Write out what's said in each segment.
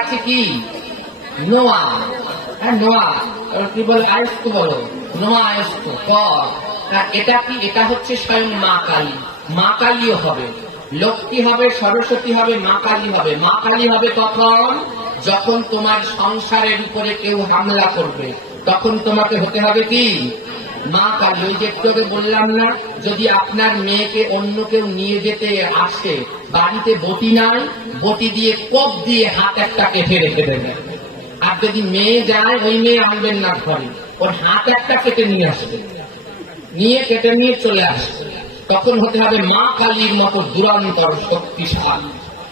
আছে কি নোয়া, হ্যাঁ নোয়া, কি বলে আয়স্ত বলো, নোয়া আয়স্ত ক, এটা কি? এটা হচ্ছে স্বয়ং মা কালী। মা কালীও হবে, লক্ষ্মী হবে, সরস্বতী হবে, মা কালী হবে। মা কালী হবে তখন যখন তোমার সংসারের উপরে কেউ হামলা করবে, তখন তোমাকে হতে হবে কি মা কালী। ওই যে একটু বললাম না, যদি আপনার মেয়েকে অন্য কেউ নিয়ে যেতে আসে, বাড়িতে বটি নাই, বটি দিয়ে কোপ দিয়ে হাত একটা কেটে রেখে দেবেন। আর যদি মেয়ে যায়, ওই মেয়ে আনবেন না ঘরে, ওর হাত একটা কেটে নিয়ে আসবে, নিয়ে কেটে নিয়ে চলে আসবে। তখন হতে হবে মা কালীর মতো দুরন্তর শক্তিশালী।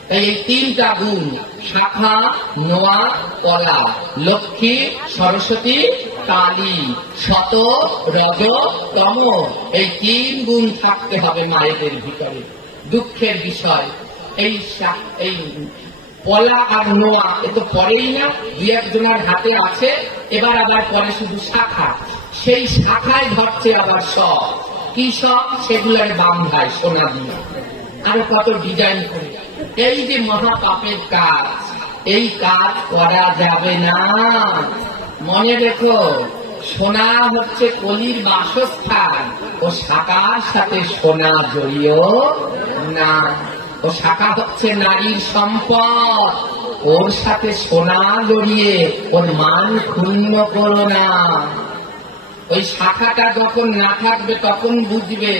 তাই এই তিনটা গুণ, শাখা, নোয়া, কলা, লক্ষ্মী, সরস্বতী, কালী, শত, রজ, তম, এই তিন গুণ থাকতে হবে মায়েদের ভিতরে। দুঃখের বিষয়, এই কলা আর নোয়া এ তো পরেই না, দুই একজনের হাতে আছে, এবার আবার পরে শুধু শাখা। সেই শাখায় ধরছে আবার সব, কি সব? সেগুলোর বান্ধায় সোনা দিয়ে, আরো কত ডিজাইন করে। এই যে মহাপাপের কাজ, এই কাজ করা যাবে না। মনে রেখো, সোনা হচ্ছে কলির বাসস্থান, ও শাখার সাথে সোনা জড়িও না। ও শাখা হচ্ছে নারীর সম্পদ, ওর সাথে সোনা জড়িয়ে ওর মান ক্ষুণ্ণ করো না। ওই শাখাটা যখন না থাকবে তখন বুঝবে।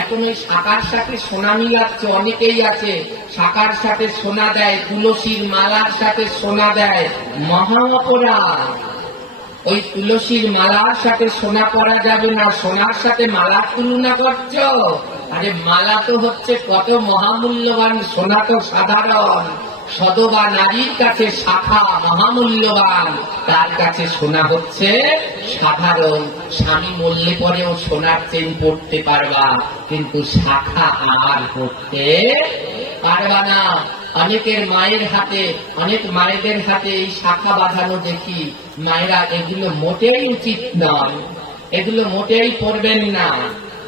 এখন ওই শাখার সাথে সোনা মিলাচ্ছে, অনেকেই আছে শাখার সাথে সোনা দেয়, তুলসীর মালার সাথে সোনা দেয়, মহা অপরাধ। ওই তুলসীর মালার সাথে সোনা করা যাবে না, সোনার সাথে মালা তুলনা করছো। আরে মালা তো হচ্ছে কত মহামূল্যবান, সোনা তো সাধারণ। সদবা নারীর কাছে শাখা মহামূল্যবান, তার কাছে সোনা হচ্ছে সাধারণ। স্বামী মরলে পরেও সোনার চেন পড়তে পারবা, কিন্তু শাখা আর পড়তে পারবা না। অনেকের মায়ের হাতে, অনেক মায়েদের হাতে এই শাখা বাঁধানো দেখি। মায়েরা এগুলো মোটেই উচিত নয়, এগুলো মোটেই পড়বেন না।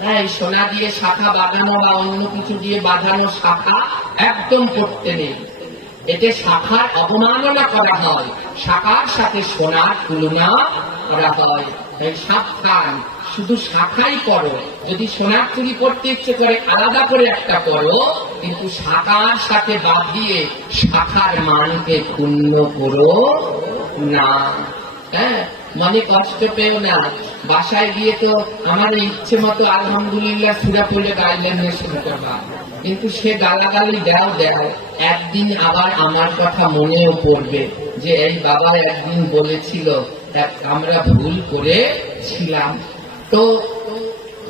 হ্যাঁ, সোনা দিয়ে শাখা বাঁধানো বা অন্য কিছু দিয়ে বাঁধানো শাখা একদম পড়তে নেই। এতে শাখার অবমাননা করা হয়, শাখার সাথে সোনার তুলনা করা হয়। তাই সাবধান, শুধু শাখাই করো। যদি সোনার চুরি পড়তে ইচ্ছে করে আলাদা করে একটা করো, কিন্তু শাখার সাথে বাঁধিয়ে শাখার মানকে ক্ষুণ্ণ করো না। হ্যাঁ, মনে কষ্ট পেও না। বাসায় গিয়ে তো আমার ইচ্ছে মতো আলহামদুলিল্লাহ সুরা পড়লে গাইলেন শুরু করবা, কিন্তু সে গালাগালি দেও, একদিন আবার আমার কথা মনেও পড়বে যে এই বাবা একদিন বলেছিল, আমরা ভুল করেছিলাম। তো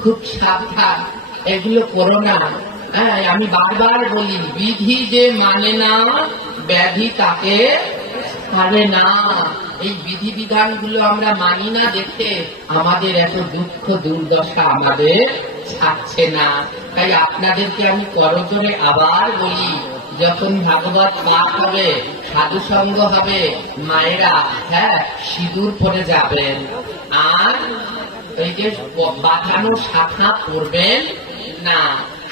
খুব সাবধান, এগুলো করো না। হ্যাঁ, আমি বারবার বলি, বিধি যে মানে না, ব্যাধি তাকে পারে না। এই বিধি বিধানগুলো আমরা মানি না দেখে আমাদের এত দুঃখ দুর্দশা আমাদের ছাড়ছে না। তাই আপনাদেরকে আমি করজোরে আবার বলি, যখন ভাগবত পাঠ হবে, সাধু সঙ্গ হবে, মায়েরা হ্যাঁ সিঁদুর পরে যাবেন, আর এই যে বাঁধানো শাখা পরবেন না,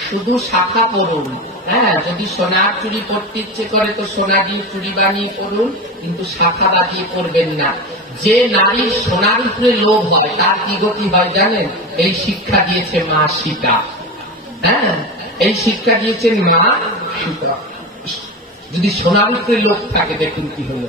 শুধু শাখা পরুন। হ্যাঁ, যদি সোনার চুড়ি পরতে ইচ্ছে করে তো সোনা দিয়ে চুড়ি বানিয়ে পরুন, কিন্তু শাখা বাঁধিয়ে পরবেন না। যে নারীর সোনার উপরে লোভ হয় তার কি গতি হয় জানেন? এই শিক্ষা দিয়েছে মা সীতা। হ্যাঁ, এই শিক্ষা দিয়েছেন মা সীতা। যদি সোনার উপরে লোভ থাকে, দেখুন কি হলো।